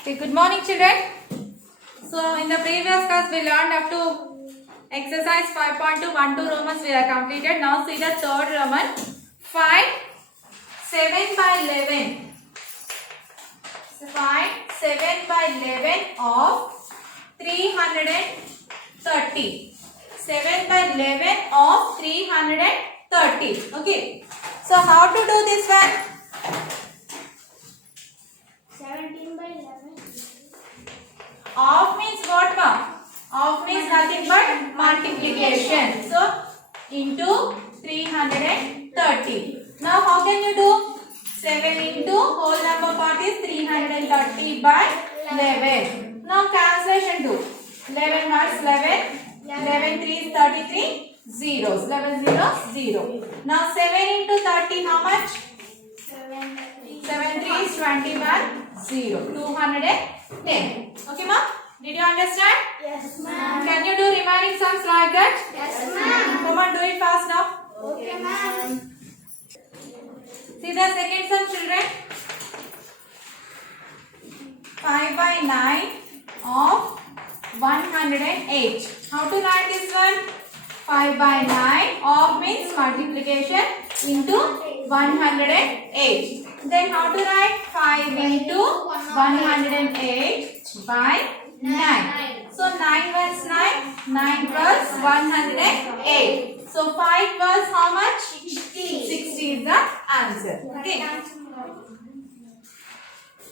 Okay, good morning children. So in the previous class we learned up to exercise 5.2 1 to Romans we have completed. Now see the third Roman. Find 7 by 11. So find 7 by 11 of 330. 7 by 11 of 330. Okay. So how to do this one? 17 by 11. Of means what, ma? Of means nothing but multiplication. So, into 330. Now, how can you do? 7 into whole number part is 330 by 11. Now, cancellation do. 11 hearts 11. 11 3 is 33. Zeros. 11 0 0. Now, 7 into 30 how much? 7 3 is 21. 0. 210. Okay, ma? Did you understand? Yes, ma'am. Can you do remaining sums like that? Yes, ma'am. Come on, do it fast now. Okay, ma'am. See the second sum, children. 5 by 9 of 108. How to write this one? 5 by 9 of means multiplication into 108. Then how to write 5 into 108 by 9. So 9 was 9, 9 was 108. So 5 was how much? 60 is the answer. Okay.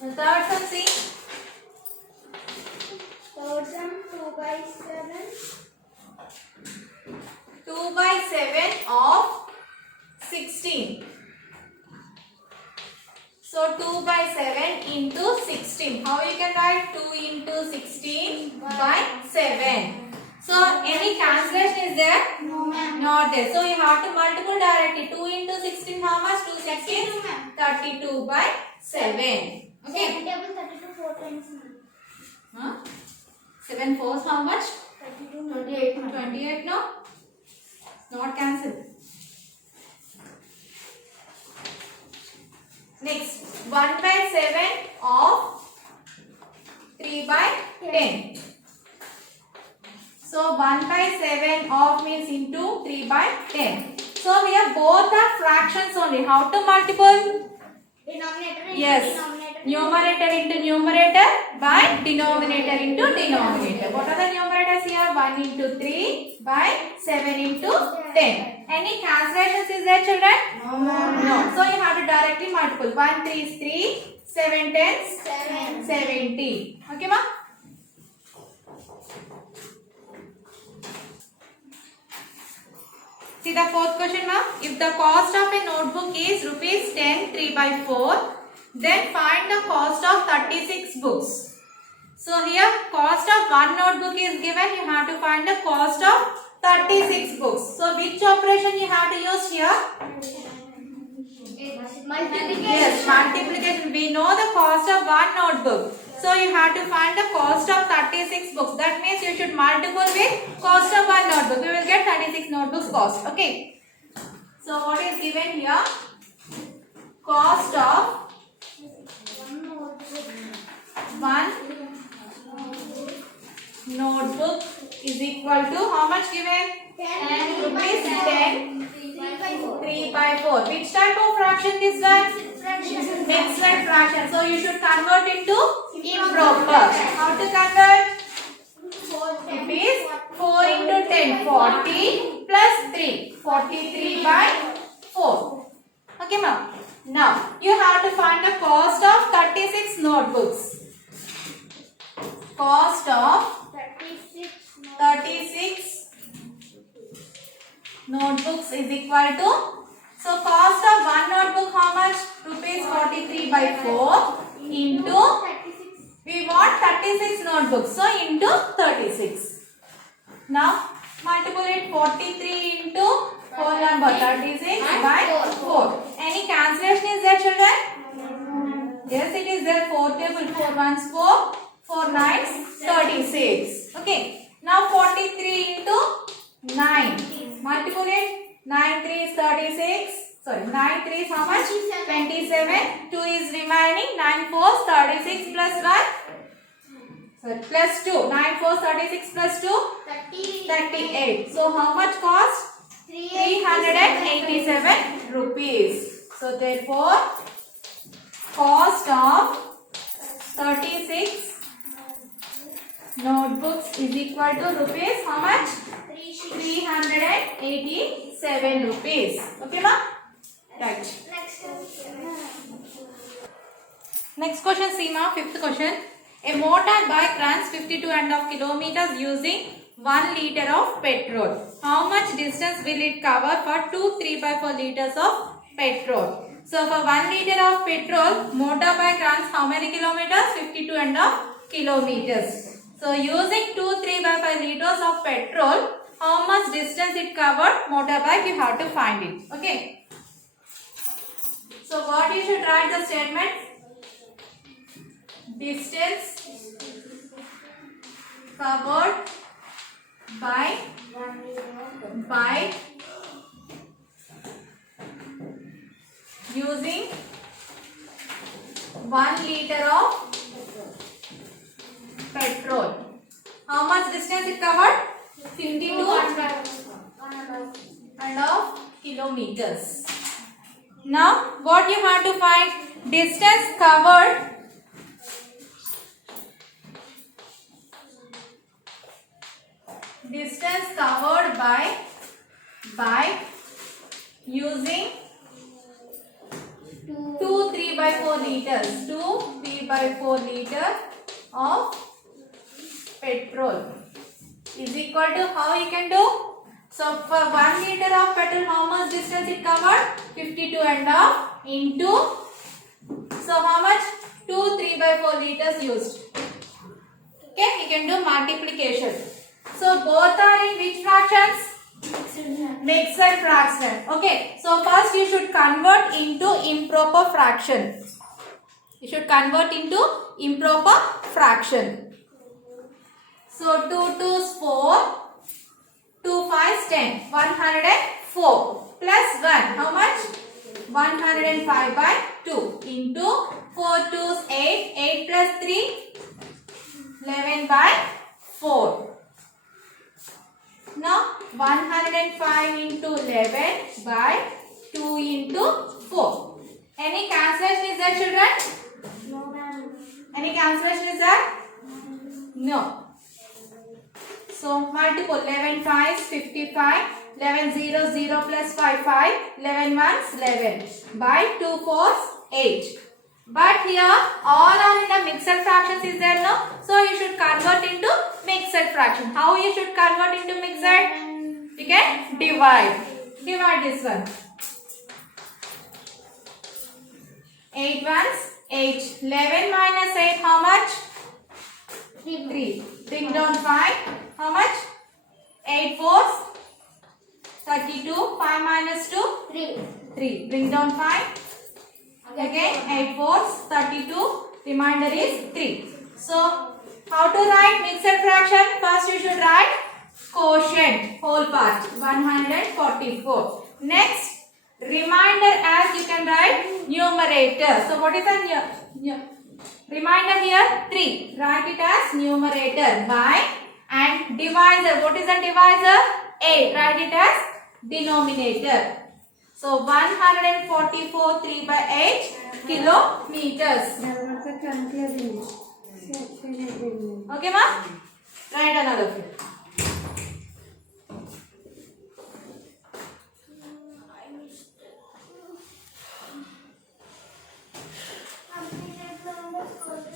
The third sum, see. Third sum 2 by 7. 2 by 7 of 16. So 2 by 7 into 16. How you can write 2 into 16 by 7? So any cancellation is there? No, ma'am. Not there. So you have to multiple directly. 2 into 16 how much? 2 16? 32 by 7. Okay. 7 table 32 4 times. Huh? 7 fours how much? 32 28. 28 no? Not cancelled. Next, 1 by 7 of 3 by 10. So, 1 by 7 of means into 3 by 10. So, here both are fractions only. How to multiple? Denominator into Yes. denominator. Numerator into numerator by denominator into denominator. What are the numerators here? 1 into 3 by 7 into 10. Any cancellations is there, children? No, ma'am. No. So you have to directly multiple. 1 3 is 3, 7 10s, 7. 70. Okay, ma? See the fourth question, ma. If the cost of a notebook is rupees 10, 3 by 4, then find the cost of 36 books. So here cost of one notebook is given. You have to find the cost of 36 books. So which operation you have to use here? Multiplication. Yes, multiplication. We know the cost of one notebook. So you have to find the cost of 36 books. That means you should multiple with cost of one notebook. You will get 36 notebooks cost. Okay. So what is given here? Cost of one notebook is equal to how much given? 10 Rupees 10. 3 by 4. 3 by 4. Which type of fraction this one? Mixed fraction. So you should convert into improper. How to convert? It is 4 into 10. 40 plus 3. 43 by 4. Okay, ma'am. Now you have to find the cost of 36 notebooks. Cost of 36 notebooks is equal to, so cost of one notebook how much? Rupees 43 by 4 into, we want 36 notebooks, so into 36. Now multiple it, 43 into whole number 36 by 4. Any cancellation is there, children? Yes, it is there. 4 table, 4 ones 4, 4 nines 36. Okay. Now 43 into 9. Multiple it. 9 3 is 36. Sorry, 9 3 is how much? 27. 2 is remaining. 9 4 is 36 plus 1. So plus 2. 9 4 36 plus 2 38. So how much cost? 387 rupees. So therefore cost of 36 notebooks is equal to rupees how much? 387 rupees. Okay ma? Right. Next question, Seema, fifth question. A motorbike runs 52.5 kilometers using 1 liter of petrol. How much distance will it cover for 2 3/4 liters of petrol? So for 1 liter of petrol, motorbike runs how many kilometers? 52.5 kilometers. So using 2 3/5 liters of petrol, how much distance it covered? Motorbike, you have to find it. Okay. So what you should write the statement? Distance covered by using 1 liter of petrol. How much distance it covered? 52.5 kilometers. Now what you have to find? Distance covered by using 2 3/4 liters. 2 3/4 liter of petrol is equal to how you can do? So for 1 liter of petrol, how much distance it covered? 52.5 into, so how much? 2 3/4 liters used. Okay, you can do multiplication. So both are in which fractions? Mixed fraction. Okay, so first you should convert into improper fraction. You should convert into improper fraction. So 2 2s 4, 2 5s 10, 104 plus 1. How much? 105/2 into 4 2s 8, 8 plus 3, 11/4. Now 105 into 11/2 into 4. Any cancellation is there, children? No, ma'am. Any cancellation is there? No. So multiple 11 5s 55, 11 0 0 plus 5 5, 11 1s 11 by 2 4s 8. But here all are in the mixed fractions is there, no? So you should convert into mixed fraction. How you should convert into mixed? You can divide. Divide this one. 8 ones 8. 11 minus 8 how much? 3. Bring down 5. How much? 8 fours 32. 5 minus 2? 3. Bring down 5. Again 8 fours 32. Remainder is 3. So how to write mixed fraction? First you should write quotient, whole part 144. Next remainder, as you can write numerator. So what is the remainder here? 3. Write it as numerator by, and divisor. What is the divisor? 8. Write it as denominator. So 144 3/8 kilometers. Okay, ma? Write another field.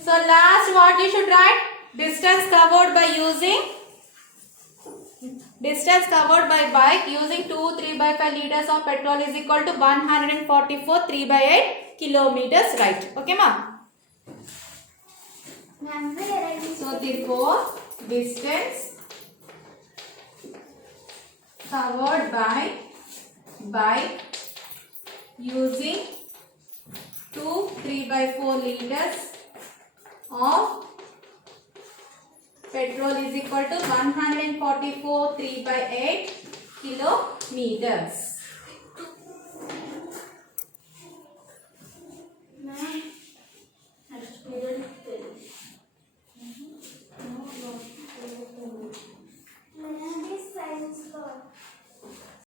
So last what you should write? Distance covered by bike using 2 3/5 liters of petrol is equal to 144 3/8 kilometers. Right? Okay, ma? So therefore distance covered by bike using 2 3/4 liters of petrol is equal to 144 3/8 kilometers. Slow.